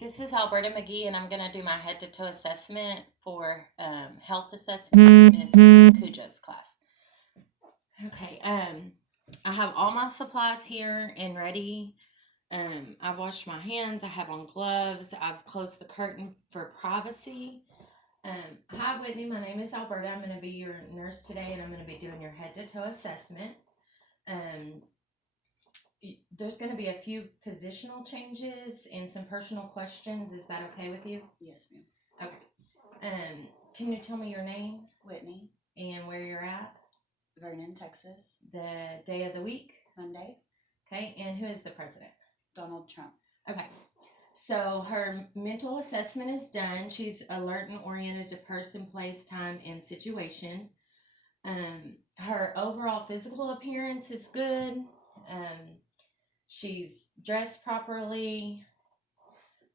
This is Alberta McGee, and I'm going to do my head to toe assessment for health assessment, Miss Cujo's class. Okay, I have all my supplies here and ready. I've washed my hands, I have on gloves, I've closed the curtain for privacy. Hi, Whitney, my name is Alberta. I'm going to be your nurse today, and I'm going to be doing your head to toe assessment. Um, there's going to be a few positional changes and some personal questions. Is that okay with you? Yes, ma'am. Okay. Can you tell me your name Whitney, and where you're at? Vernon, Texas, The day of the week? Monday. Okay. And who is the president? Donald Trump. Okay. So her mental assessment is done. She's alert and oriented to person, place, time, and situation. Her overall physical appearance is good. She's dressed properly.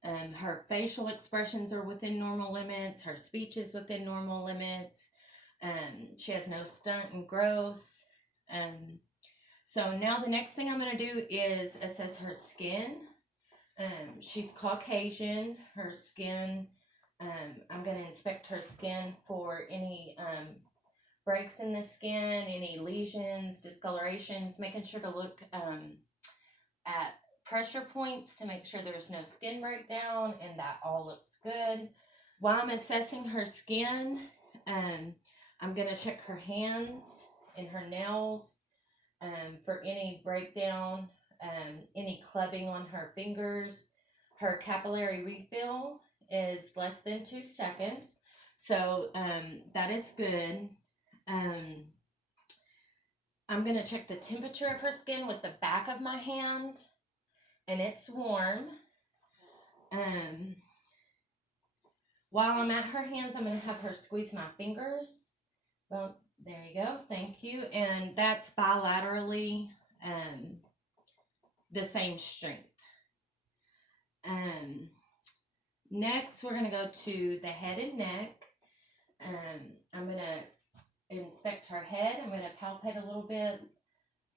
Her facial expressions are within normal limits. Her speech is within normal limits. She has no stunt in growth. So now the next thing I'm going to do is assess her skin. She's Caucasian. Her skin, I'm going to inspect her skin for any breaks in the skin, any lesions, discolorations, making sure to look at pressure points to make sure there's no skin breakdown and that all looks good. While I'm assessing her skin, I'm going to check her hands and her nails for any breakdown, any clubbing on her fingers. Her capillary refill is less than 2 seconds, so that is good. I'm going to check the temperature of her skin with the back of my hand, and it's warm. While I'm at her hands, I'm going to have her squeeze my fingers. Well, there you go. Thank you. And that's bilaterally the same strength. Next, we're going to go to the head and neck. I'm going to inspect her head. I'm going to palpate a little bit,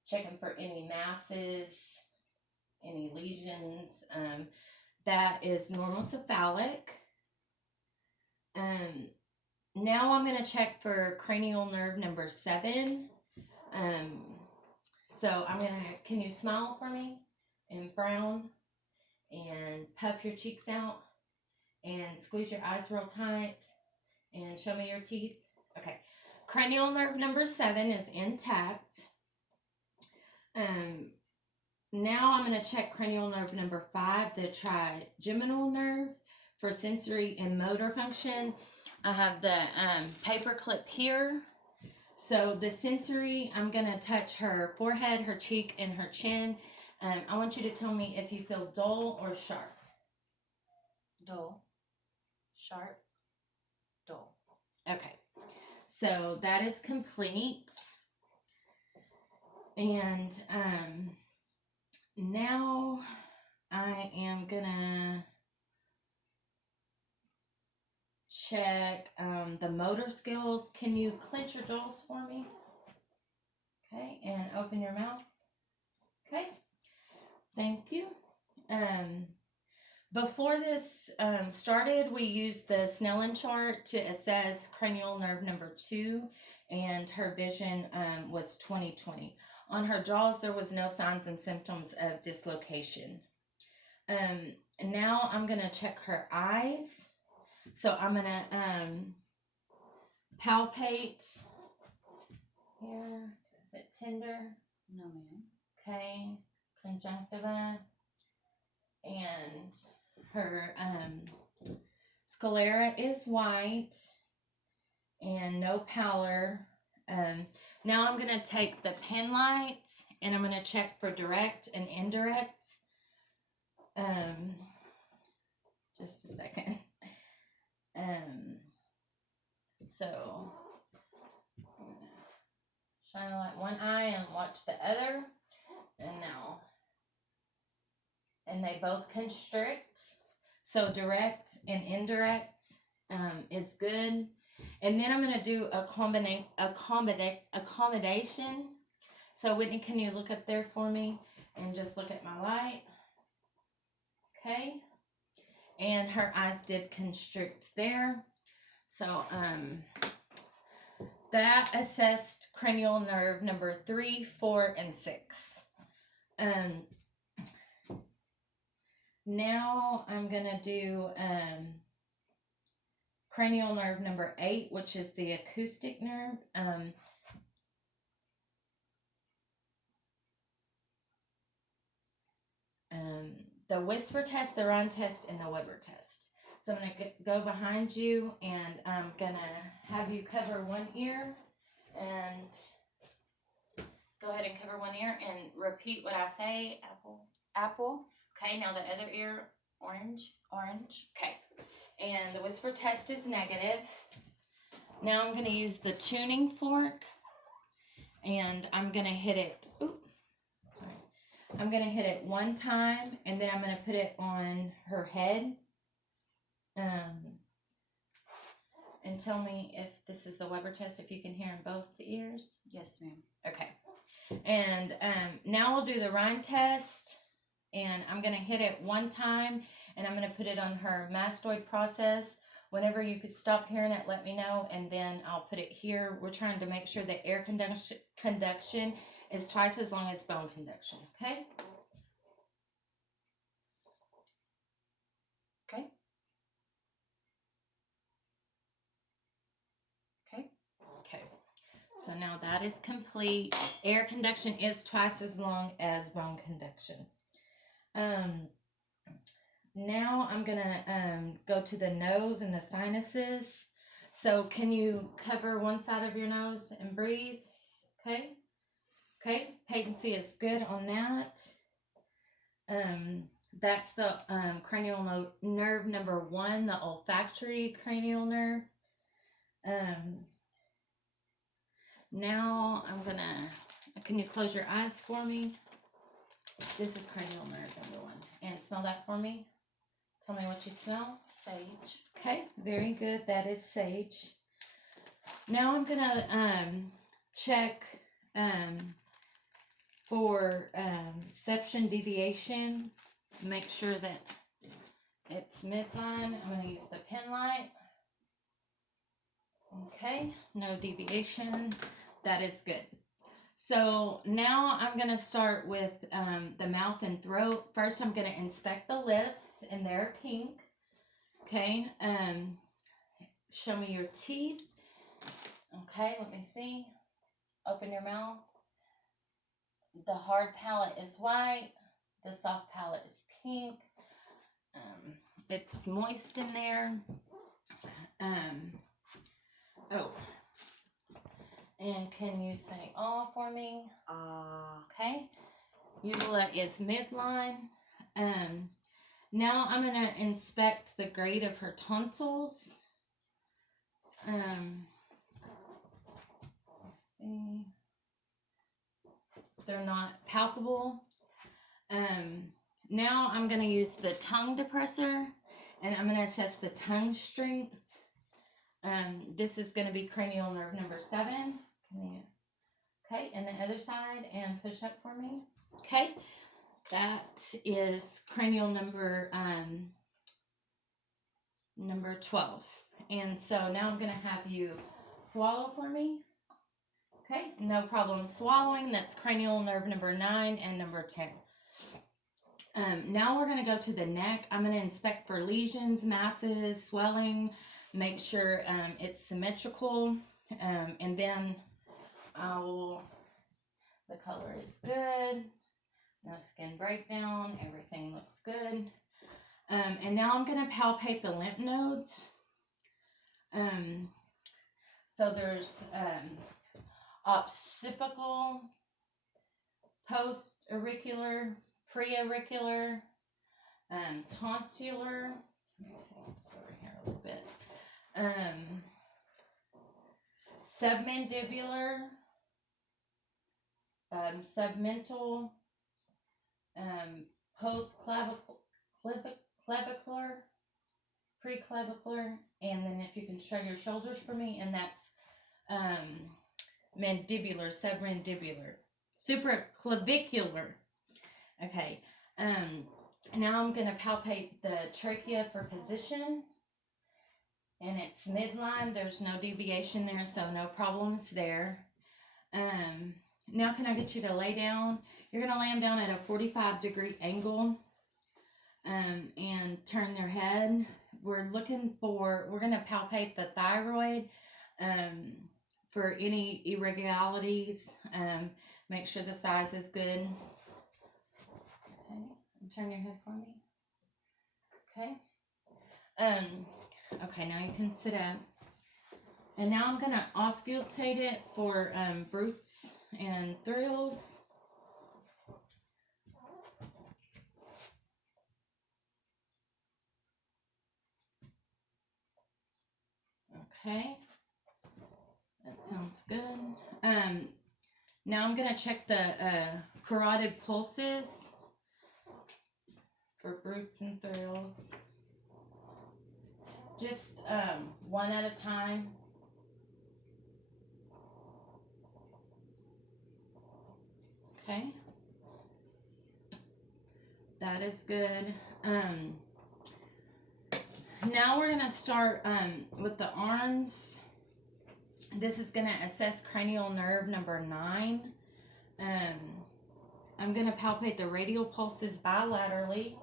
checking for any masses, any lesions. That is normocephalic. Now I'm going to check for cranial nerve number 7. So can you smile for me and frown and puff your cheeks out and squeeze your eyes real tight and show me your teeth? Okay. Cranial nerve number 7 is intact. Now I'm going to check cranial nerve number 5, the trigeminal nerve, for sensory and motor function. I have the paper clip here. So the sensory, I'm going to touch her forehead, her cheek, and her chin. I want you to tell me if you feel dull or sharp. Dull, sharp, dull. Okay. So that is complete. And now I am going to check the motor skills. Can you clench your jaws for me? Okay, and open your mouth. Okay, thank you. Before this started, we used the Snellen chart to assess cranial nerve number 2, and her vision was 20/20. On her jaws, there was no signs and symptoms of dislocation. Now I'm going to check her eyes. So I'm going to palpate here. Is it tender? No, ma'am. Okay. Conjunctiva. And her sclera is white and no pallor. Now I'm going to take the pen light and I'm going to check for direct and indirect. Just a second. So shine a light one eye and watch the other. And now, and they both constrict. So direct and indirect is good. And then I'm going to do accommodation. So Whitney, can you look up there for me and just look at my light? Okay. and her eyes did constrict there. So, that assessed cranial nerve number 3, 4, and 6. Now I'm gonna do cranial nerve number 8, which is the acoustic nerve. The whisper test, the Ron test, and the Weber test. So I'm going to go behind you, and I'm going to have you cover one ear, and go ahead and cover one ear and repeat what I say. Apple. Apple. Okay, now the other ear, orange. Orange. Okay, and the whisper test is negative. Now I'm going to use the tuning fork, and I'm going to hit it. I'm going to hit it one time, and then I'm going to put it on her head. And tell me if this is the Weber test, if you can hear in both the ears. Yes, ma'am. Okay. And now we'll do the Rhine test, and I'm going to hit it one time, and I'm going to put it on her mastoid process. Whenever you could stop hearing it, let me know, and then I'll put it here. We're trying to make sure that air conduction is twice as long as bone conduction, okay? Okay. Okay. Okay. So now that is complete. Air conduction is twice as long as bone conduction. Now I'm going to go to the nose and the sinuses. So can you cover one side of your nose and breathe? Okay. Okay. Patency is good on that. That's the cranial nerve number 1, the olfactory cranial nerve. Now I'm going to, can you close your eyes for me? This is cranial nerve number 1. And smell that for me. Tell me what you smell. Sage. Okay, very good. That is sage. Now I'm going to check for seption deviation. Make sure that it's midline. I'm going to use the pen light. Okay, no deviation. That is good. So now I'm going to start with the mouth and throat. First, I'm going to inspect the lips, and they're pink. Okay, show me your teeth. Okay, let me see. Open your mouth. The hard palate is white. The soft palate is pink. It's moist in there. Oh. And can you say "ah" for me? Okay. Uvula is midline. Now I'm going to inspect the grade of her tonsils. Let's see. They're not palpable. Now I'm going to use the tongue depressor, and I'm going to assess the tongue strength. This is going to be cranial nerve number 7. Okay, and the other side, and push up for me. Okay, that is cranial number 12. And so now I'm going to have you swallow for me. Okay, no problem swallowing. That's cranial nerve number 9 and number 10. Now we're going to go to the neck. I'm going to inspect for lesions, masses, swelling, make sure it's symmetrical, and then the color is good, no skin breakdown, everything looks good. And now I'm going to palpate the lymph nodes. So there's occipital, post-auricular, pre-auricular, tonsillar. Let me see over here a little bit. Submandibular, submental, post-clavicular, pre-clavicular, and then if you can shrug your shoulders for me, and that's mandibular, submandibular, supraclavicular. Okay. Now I'm going to palpate the trachea for position. And it's midline. There's no deviation there, so no problems there. Now can I get you to lay down? You're going to lay them down at a 45-degree angle and turn their head. We're going to palpate the thyroid for any irregularities. Make sure the size is good. Okay, turn your head for me. Okay. Okay, now you can sit up. And now I'm going to auscultate it for bruits and thrills. Okay, that sounds good. Now I'm going to check the carotid pulses for bruits and thrills. Just one at a time. Okay. That is good. Now we're going to start with the arms. This is going to assess cranial nerve number 9. I'm going to palpate the radial pulses bilaterally.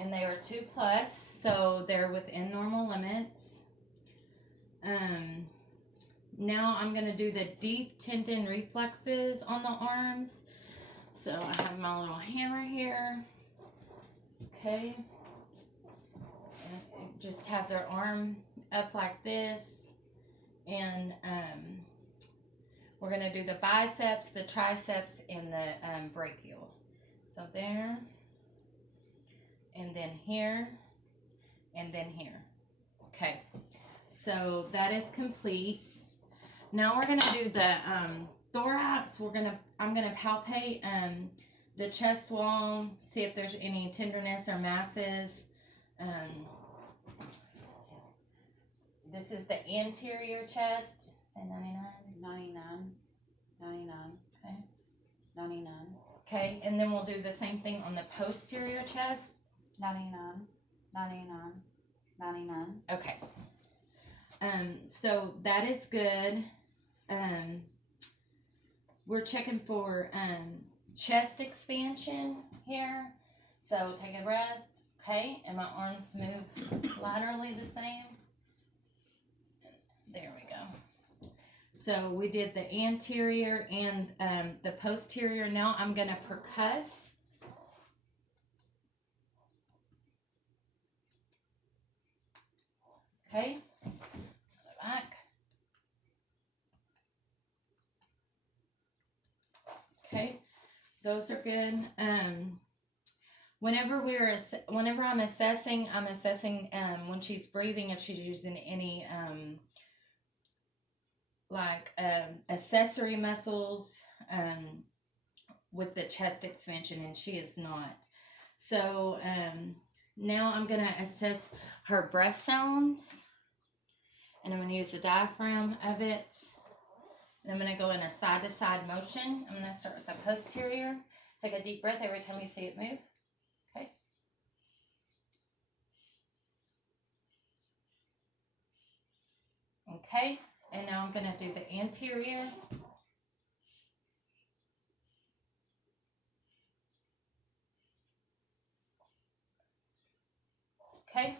And they are 2+, so they're within normal limits. Now I'm going to do the deep tendon reflexes on the arms. So I have my little hammer here. Okay. And just have their arm up like this. And we're going to do the biceps, the triceps, and the brachial. So there. And then here. And then here. Okay. So that is complete. Now we're going to do the thorax. I'm going to palpate the chest wall, see if there's any tenderness or masses. This is the anterior chest. Say 99. 99. 99. Okay. 99. Okay, and then we'll do the same thing on the posterior chest. 99. 99. 99. Okay. So that is good. We're checking for chest expansion here. So take a breath. Okay, and my arms move laterally the same. There we go. So we did the anterior and the posterior. Now I'm going to percuss. Okay, back. Okay, those are good. Whenever I'm assessing when she's breathing, if she's using any accessory muscles with the chest expansion, and she is not. So now I'm going to assess her breath sounds, and I'm going to use the diaphragm of it. And I'm going to go in a side-to-side motion. I'm going to start with the posterior. Take a deep breath every time you see it move. Okay. Okay. And now I'm going to do the anterior. Okay.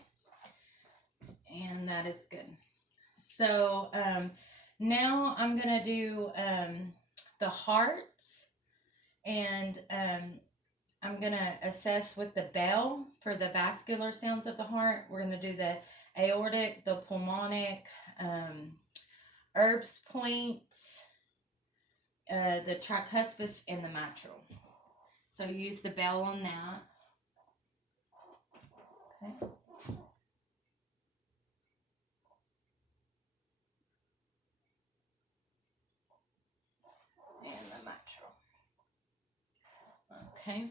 And that is good. So, now I'm going to do the heart, and I'm going to assess with the bell for the vascular sounds of the heart. We're going to do the aortic, the pulmonic, Erb's point, the tricuspid, and the mitral. So use the bell on that. Okay. And the mitral. Okay.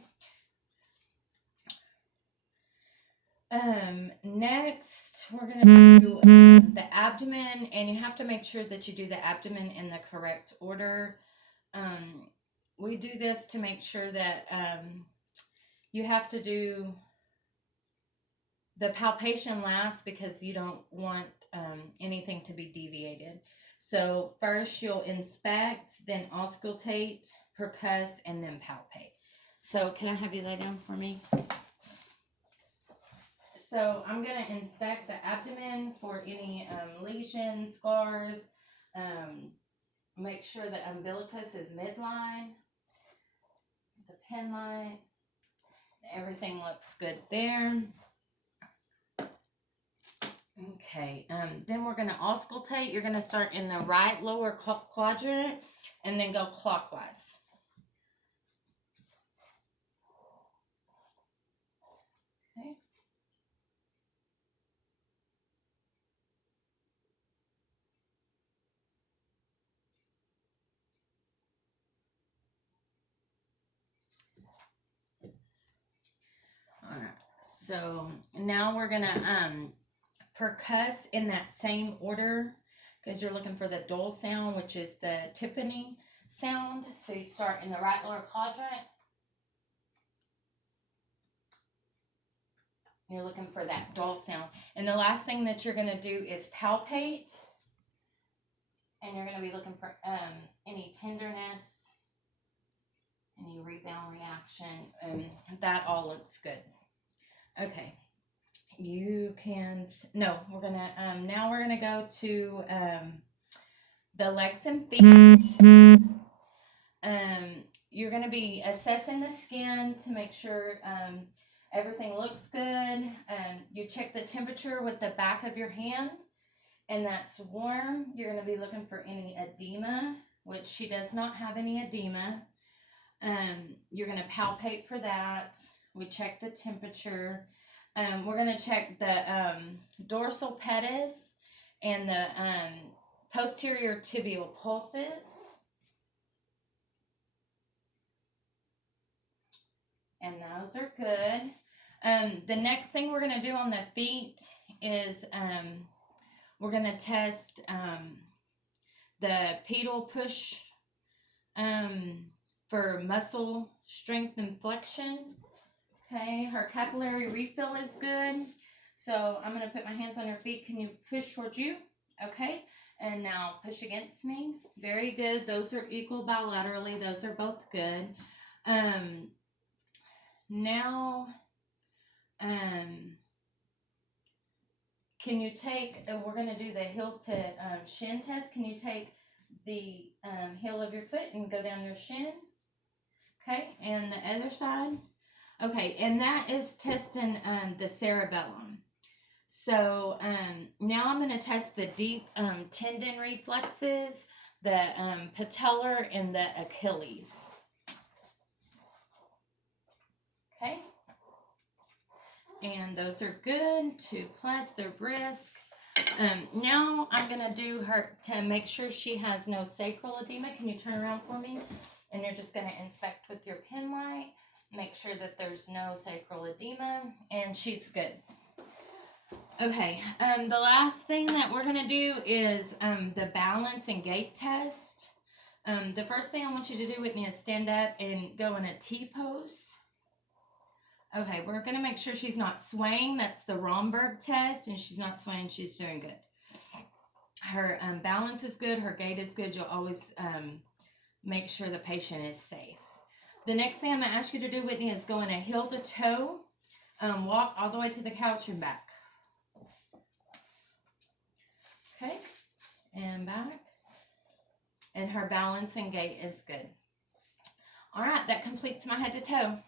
Next, we're going to do the abdomen, and you have to make sure that you do the abdomen in the correct order. we do this to make sure that you have to do the palpation last because you don't want anything to be deviated. So first you'll inspect, then auscultate, percuss, and then palpate. So can I have you lay down for me? So I'm going to inspect the abdomen for any lesions, scars, make sure the umbilicus is midline, the pen light, everything looks good there. Okay, then we're going to auscultate. You're going to start in the right lower quadrant and then go clockwise. Okay. All right, so now we're going to percuss in that same order because you're looking for the dull sound, which is the timpani sound. So you start in the right lower quadrant. You're looking for that dull sound. And the last thing that you're going to do is palpate. And you're going to be looking for any tenderness, any rebound reaction. And that all looks good. Okay. You can, no, we're going to, now we're going to go to the legs and feet. You're going to be assessing the skin to make sure everything looks good. You check the temperature with the back of your hand, and that's warm. You're going to be looking for any edema, which she does not have any edema. You're going to palpate for that. We check the temperature. We're going to check the dorsal pedis and the posterior tibial pulses. And those are good. The next thing we're going to do on the feet is we're going to test the pedal push for muscle strength and flexion. Okay, her capillary refill is good. So I'm going to put my hands on your feet. Can you push towards you? Okay, and now push against me. Very good. Those are equal bilaterally. Those are both good. Now, can you take, we're going to do the heel to shin test. Can you take the heel of your foot and go down your shin? Okay, and the other side. Okay, and that is testing the cerebellum. So now I'm going to test the deep tendon reflexes, the patellar, and the Achilles. Okay, and those are good. 2+, they're brisk. Now I'm going to do her to make sure she has no sacral edema. Can you turn around for me? And you're just going to inspect with your pen light. Make sure that there's no sacral edema, and she's good. Okay, the last thing that we're going to do is the balance and gait test. The first thing I want you to do, Whitney, is stand up and go in a T-pose. Okay, we're going to make sure she's not swaying. That's the Romberg test, and she's not swaying. She's doing good. Her balance is good. Her gait is good. You'll always make sure the patient is safe. The next thing I'm going to ask you to do, Whitney, is go in a heel to toe. Walk all the way to the couch and back. Okay, and back. And her balance and gait is good. All right, that completes my head to toe.